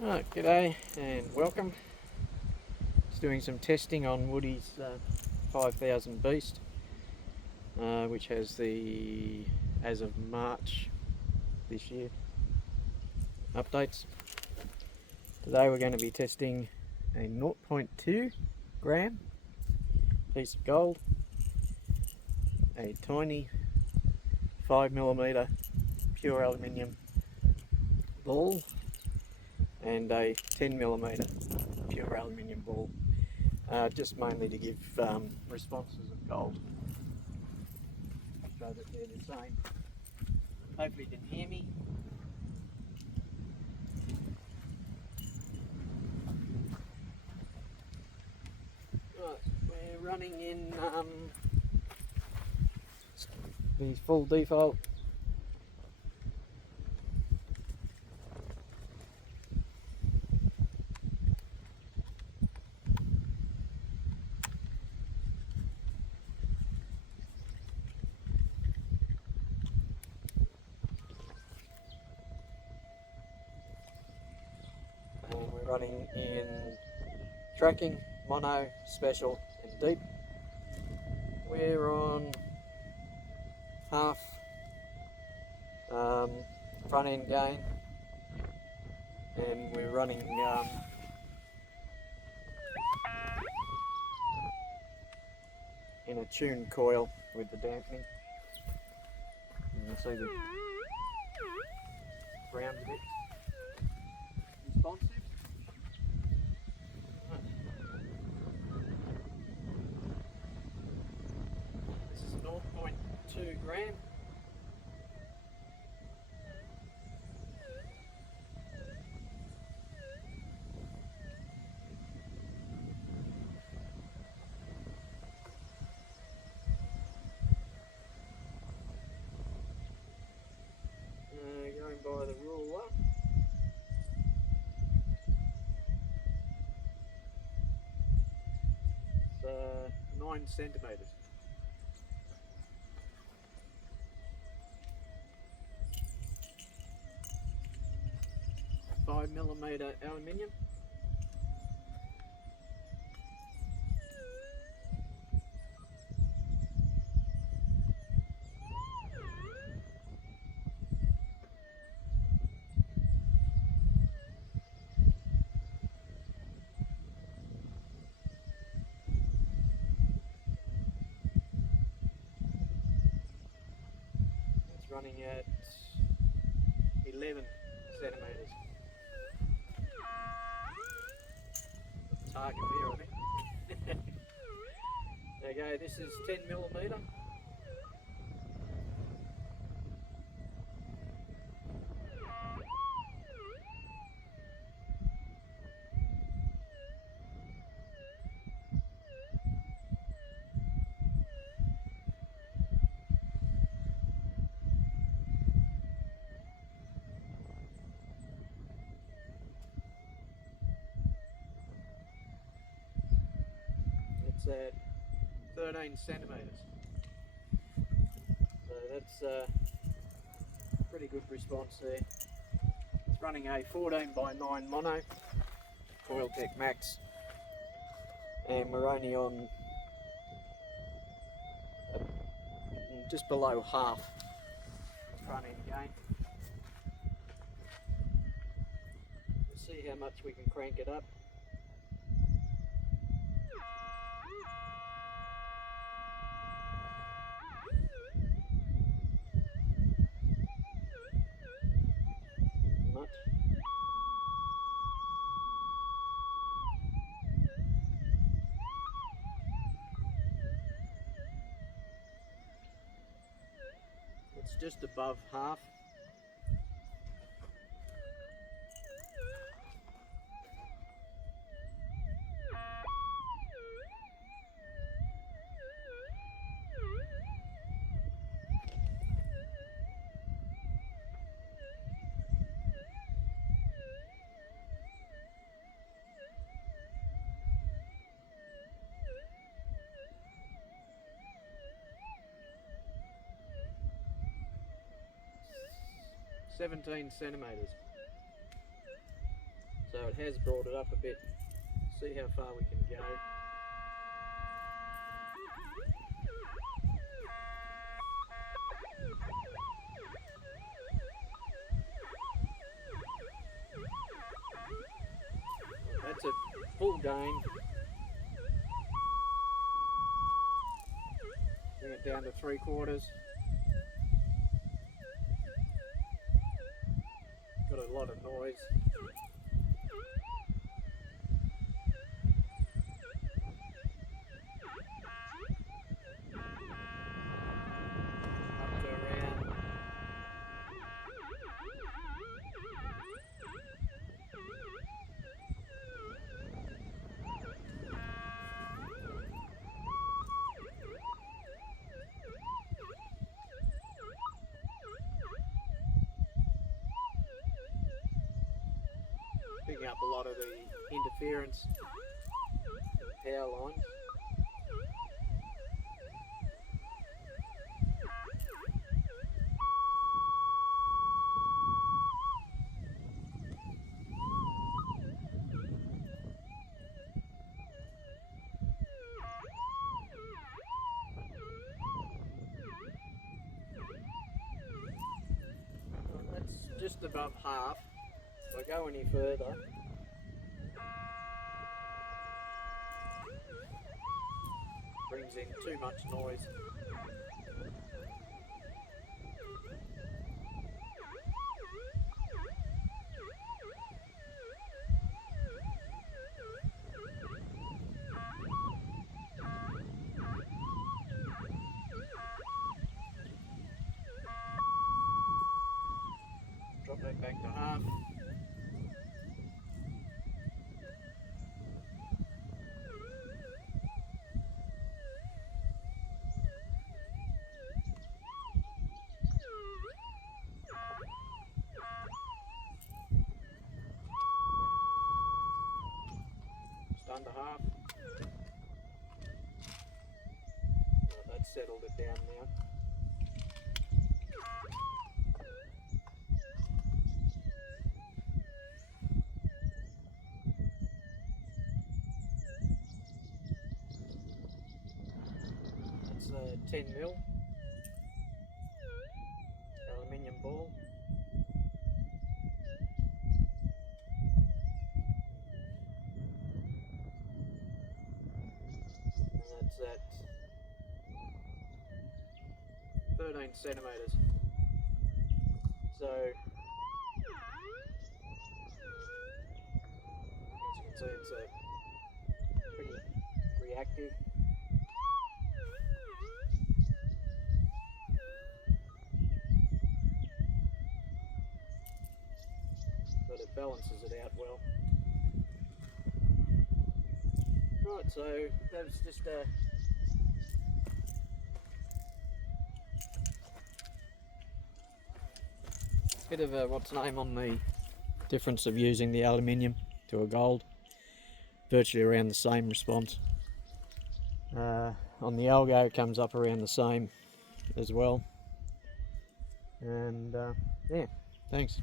Right, g'day and welcome. Just doing some testing on Woody's 5000 Beast, which has the, as of March this year, updates. Today we're going to be testing a 0.2 gram piece of gold, a tiny 5mm pure aluminium ball, and a 10mm pure aluminium ball, just mainly to give responses of gold, so that they're the same. Hopefully you can hear me. Right, we're running in the full default. And we're running in tracking, mono, special and deep. We're on half front end gain, and we're running in a tuned coil with the dampening. You can see the ground's a bit responsive. This is 0.2 gram. Going by the ruler. It's 9 centimetres. 5mm aluminium. It's running at 11 centimetres. Target there, I think. Okay, this is 10mm. It's at 13 centimetres. So that's a pretty good response there. It's running a 14x9 mono, Coiltek Max, and we're only on just below half front end gain. We'll see how much we can crank it up. Much. It's just above half. .17 centimetres. So So it has brought it up a bit. See how far we can go. That's a full gain. Bring it down to 3/4. Got a lot of noise. Up to around. Picking up a lot of the interference power lines. That's just above half. If I go any further, brings in too much noise. Drop that back to half. Just under half. Well, that's settled it down now. That's a 10mm aluminium ball. And that's at 13 centimetres. So, as you can see, it's pretty reactive. But it balances it out well. Right, so that was just a bit of a what's name on the difference of using the aluminium to a gold. Virtually around the same response. On the algo it comes up around the same as well. And yeah, thanks.